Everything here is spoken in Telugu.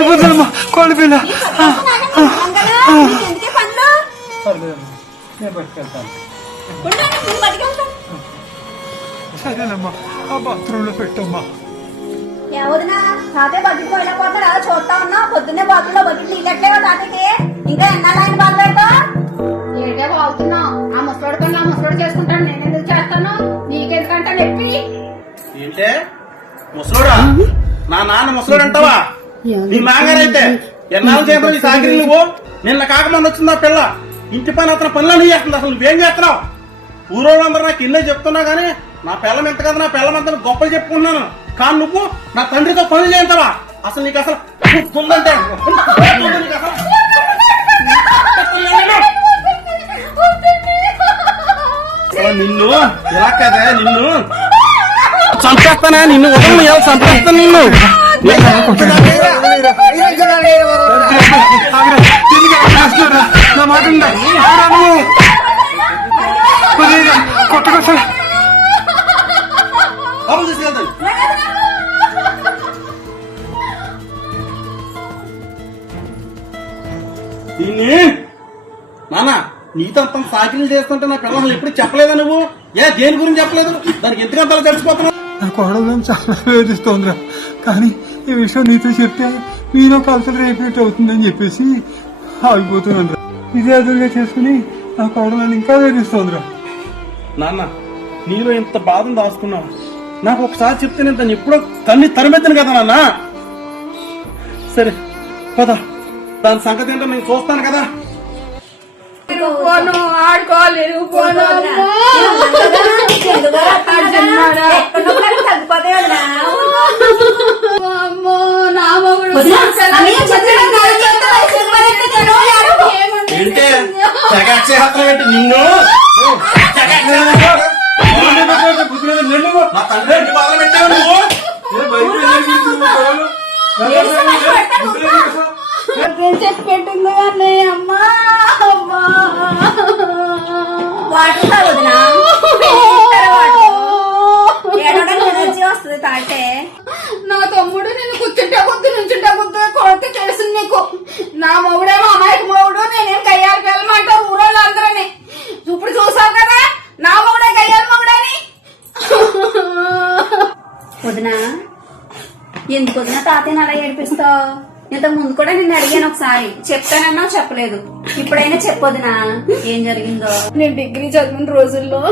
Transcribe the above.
అయిపోతుందమ్మా కోడి పిల్ల. నేను పట్టుకెళ్తాను. సరేనమ్మా ఆ బాత్రూమ్ లో పెట్టమ్మా. వదినా తాతయ్య బతుకు పోయినా పోతాడు అలా చూస్తా ఉన్నా. పొద్దున్నే బాత్రూంలో బతుకు నీకెట్లేవా తాతయ్యకి? ఇంకా ఎన్నాళ్ళు ఆయన బాధ పెడతావు? ఏటే బాగుతున్నావు? ఆ ముసలోడు పని ఆ ముసలోడు చేసుకుంటాను, నేను ఎందుకు చేస్తాను? నీకెందుకంటా నొప్పి ఏంటే ముసలోడా? నా నాన్న ముసలోడు అంటావా? నీ నాన్నగారైతే ఎన్నాళ్ళు చేయడం ఈ సాగిరి నువ్వు? నిన్న కాకమంది వచ్చిందా పిల్ల? ఇంటి పని అతను పనిలో నీ చేస్తుంది. అసలు నువ్వేం చేస్తున్నావు? ఊరోళ్ళందరూ నాకు ఇల్లే చెప్తున్నా గానీ నా పిల్లం ఎంత కదా, నా పిల్లం అంతా గొప్పలు చెప్పుకున్నాను. కానీ నువ్వు నా తండ్రితో పనులు చేయంటావా? అసలు నీకు అసలు ఉందంటే నిన్ను ఎలా కదా, నిన్ను చంపేస్తానా? నిన్ను ఉదయం ఎలా చంపేస్తాను? నిన్ను నా మాట కొట్టకొస్తా. తీసుకెళ్తాను. దీన్ని నాన్న నీతంతా సాకిలు చేస్తుంటే నా పిల్లలు ఎప్పుడు చెప్పలేదా నువ్వు? దేని గురించి చెప్పలేదు? దానికి ఎందుకంత తెలిసిపోతున్నావు? నా కోడలు చాలా వేధిస్తోందిరా. కానీ ఈ విషయం నీతో చెప్తే నేను కల్చర్ రేపేట్ అవుతుందని చెప్పేసి ఆగిపోతున్నాను రా. ఇదే అదురుగా చేసుకుని నా కోడలను ఇంకా వేధిస్తోందిరా. నాన్న నీలో ఇంత బాధను దాచుకున్నావు. నాకు ఒకసారి చెప్తే నేను తను ఎప్పుడో తన్ని తరిమెత్తాను కదా నాన్న. సరే పద, దాని సంగతి ఏంటో నేను చూస్తాను కదా. ఆడుకోలేదు తగ్గిపోతాయి వదినా. నా మొగుడు ఏంటే జగక్షేత్రం ఏంటి నిన్ను? నా తండ్రి ఏంటి బాధలు పెట్టావు నువ్వు? చెప్పెట్టింది అన్నయ్య. అమ్మా అమ్మా వాటర్ వదినా ఎనర్జీ వస్తుంది తాగితే. నా తమ్ముడు నేను కూర్చుంటా కొద్ది నుంచుంటా కొద్ది కొడితే తెలుసు నీకు. నా మొగుడేమో అమాయక మొగుడు, నేనేం కయ్యాలి వెళ్ళమంటారు ఊరోళ్ళు అందరని. ఇప్పుడు చూసావు కదా నా మొగుడే కయ్యాలి మొగుడని. వదినా ఎందుకు వదినా తాతయ్యని అలా ఏడిపిస్తావు? ఇంతకు ముందు కూడా నిన్ను అడిగాను ఒకసారి, చెప్తానన్నా చెప్పలేదు. ఇప్పుడైనా చెప్పొదినా ఏం జరిగిందో. నేను డిగ్రీ చదివిన రోజుల్లో